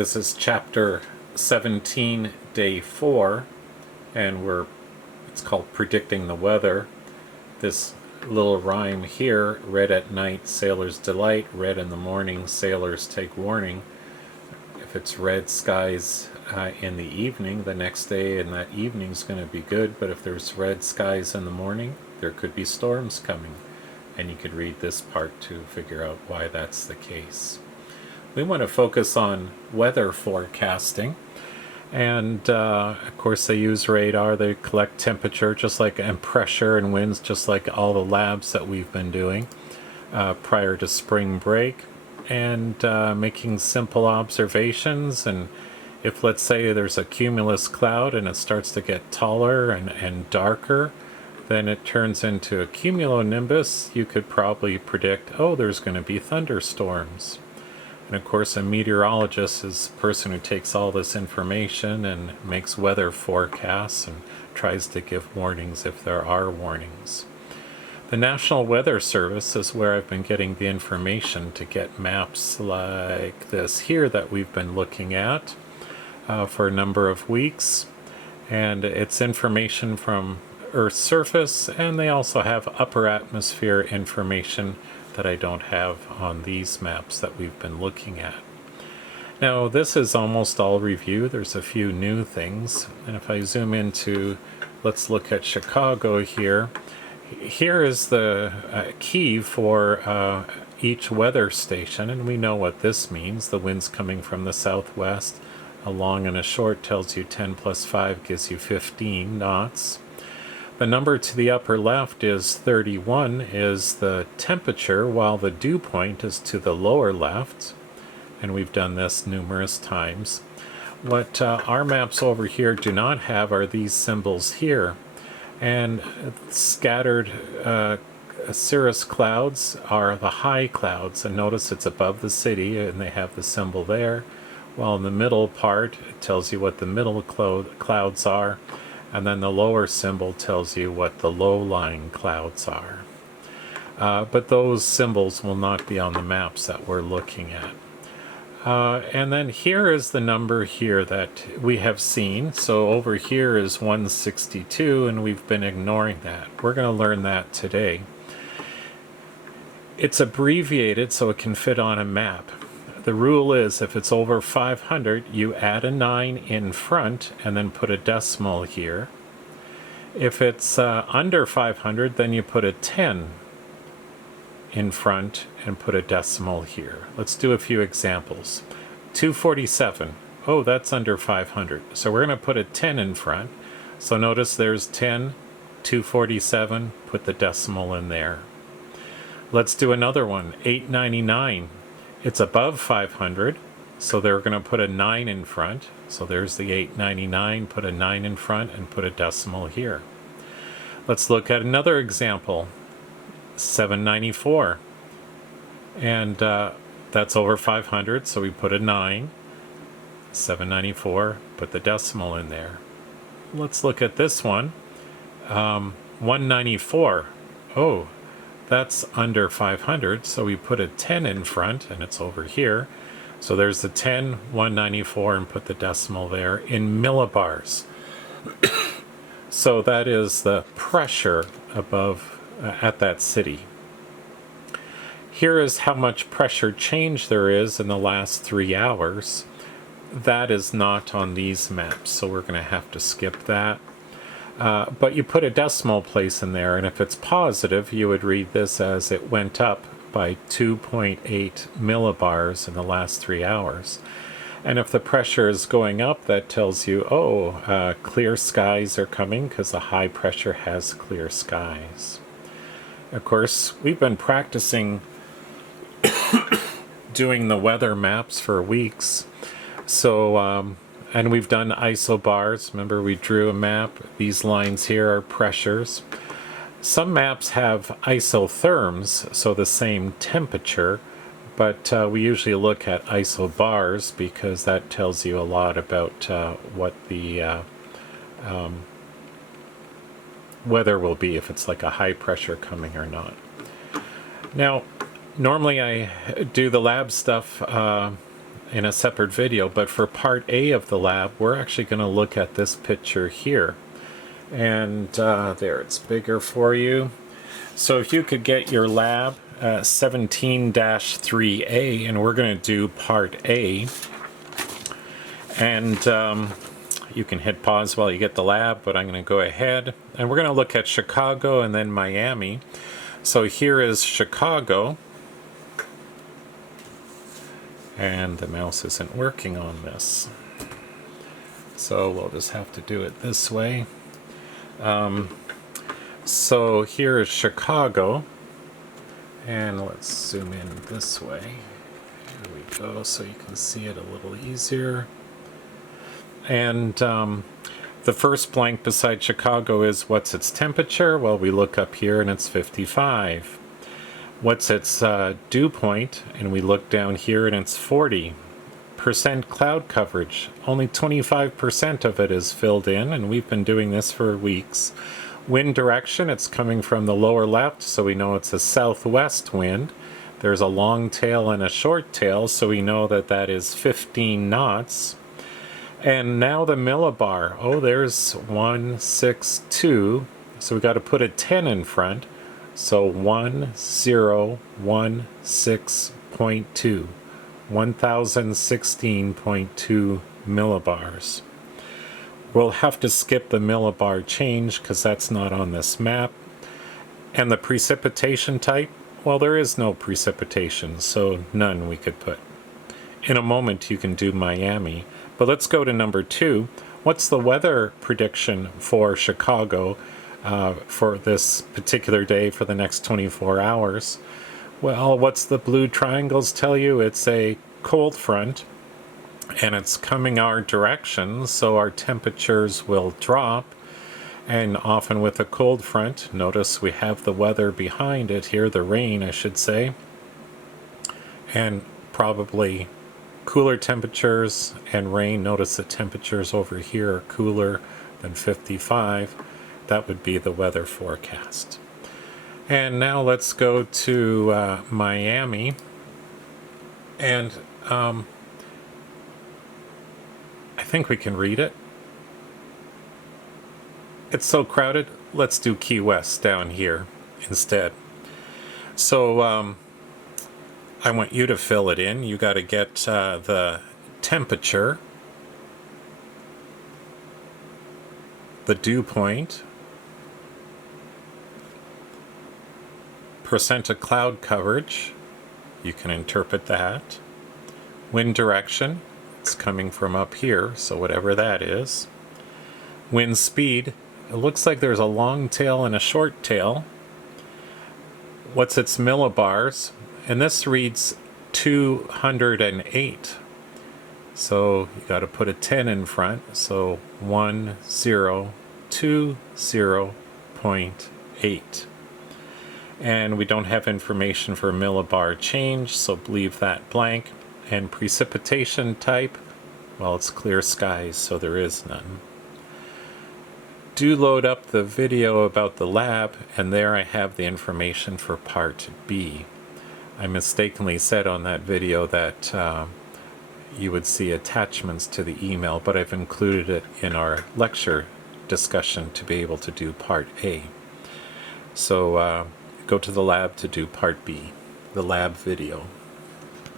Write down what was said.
This is chapter 17, day 4, and it's called Predicting the Weather. This little rhyme here: red at night, sailors delight; red in the morning, sailors take warning. If it's red skies in the evening, the next day and that evening's going to be good, but if there's red skies in the morning, there could be storms coming. And you could read this part to figure out why that's the case. We want to focus on weather forecasting, and of course they use radar. They collect temperature and pressure and winds, just like all the labs that we've been doing prior to spring break, and making simple observations. And if, let's say, there's a cumulus cloud and it starts to get taller and darker, then it turns into a cumulonimbus. You could probably predict, oh, there's going to be thunderstorms. And of course, a meteorologist is the person who takes all this information and makes weather forecasts and tries to give warnings if there are warnings. The National Weather Service is where I've been getting the information to get maps like this here that we've been looking at for a number of weeks. And it's information from Earth's surface, and they also have upper atmosphere information that I don't have on these maps that we've been looking at. Now, this is almost all review. There's a few new things. And if I zoom into, let's look at Chicago here. Here is the key for each weather station, and we know what this means. The wind's coming from the southwest. A long and a short tells you 10 plus 5 gives you 15 knots. The number to the upper left is 31, is the temperature, while the dew point is to the lower left. And we've done this numerous times. What our maps over here do not have are these symbols here. And scattered cirrus clouds are the high clouds. And notice it's above the city, and they have the symbol there. While in the middle part, it tells you what the middle clouds are. And then the lower symbol tells you what the low-lying clouds are. But those symbols will not be on the maps that we're looking at. And then here is the number here that we have seen. So over here is 162, and we've been ignoring that. We're going to learn that today. It's abbreviated so it can fit on a map. The rule is, if it's over 500, you add a 9 in front and then put a decimal here. If it's under 500, then you put a 10 in front and put a decimal here. Let's do a few examples. 247. Oh, that's under 500. So we're going to put a 10 in front. So notice there's 10, 247, put the decimal in there. Let's do another one, 899. It's above 500, so they're going to put a 9 in front. So there's the 899, put a 9 in front and put a decimal here. Let's look at another example, 794. And that's over 500, so we put a 9. 794, put the decimal in there. Let's look at this one, 194. Oh, that's under 500, so we put a 10 in front, and it's over here. So there's the 10, 194, and put the decimal there in millibars. So that is the pressure above at that city. Here is how much pressure change there is in the last 3 hours. That is not on these maps, so we're going to have to skip that. But you put a decimal place in there, and if it's positive, you would read this as it went up by 2.8 millibars in the last 3 hours. And if the pressure is going up, that tells you, clear skies are coming, because the high pressure has clear skies. Of course, we've been practicing doing the weather maps for weeks. So, and we've done isobars. Remember, we drew a map. These lines here are pressures. Some maps have isotherms, so the same temperature, but we usually look at isobars because that tells you a lot about what the weather will be, if it's like a high pressure coming or not. Now, normally I do the lab stuff in a separate video, but for part A of the lab, we're actually going to look at this picture here. And there, it's bigger for you. So if you could get your lab 17-3A, and we're going to do part A. And you can hit pause while you get the lab, but I'm going to go ahead. And we're going to look at Chicago and then Miami. So here is Chicago. And the mouse isn't working on this. So we'll just have to do it this way. So here is Chicago. And let's zoom in this way. Here we go, so you can see it a little easier. And the first blank beside Chicago is what's its temperature? Well, we look up here and it's 55. What's its dew point? And we look down here and it's 40%. Cloud coverage, only 25% of it is filled in, and we've been doing this for weeks. Wind direction, it's coming from the lower left, so we know it's a southwest wind. There's a long tail and a short tail, so we know that that is 15 knots. And now the millibar. Oh, there's 162. So we got to put a 10 in front. So 1016.2. 1016.2 millibars. We'll have to skip the millibar change because that's not on this map. And the precipitation type, well, there is no precipitation, so none we could put. In a moment you can do Miami. But let's go to number 2. What's the weather prediction for Chicago for this particular day for the next 24 hours? Well, what's the blue triangles tell you? It's a cold front, and it's coming our direction, so our temperatures will drop. And often with a cold front, notice we have the weather behind it here, the rain, I should say, and probably cooler temperatures and rain. Notice the temperatures over here are cooler than 55. That would be the weather forecast. And now let's go to Miami. And I think we can read it. It's so crowded, let's do Key West down here instead. So I want you to fill it in. You got to get the temperature, the dew point, percent of cloud coverage, you can interpret that, wind direction, it's coming from up here, so whatever that is, wind speed, it looks like there's a long tail and a short tail. What's its millibars? And this reads 208. So you got to put a 10 in front. So 1020.8. And we don't have information for millibar change, so leave that blank. And precipitation type, well, it's clear skies, so there is none. Do load up the video about the lab, and there I have the information for part B. I mistakenly said on that video that you would see attachments to the email, but I've included it in our lecture discussion to be able to do part A. So go to the lab to do part B, the lab video.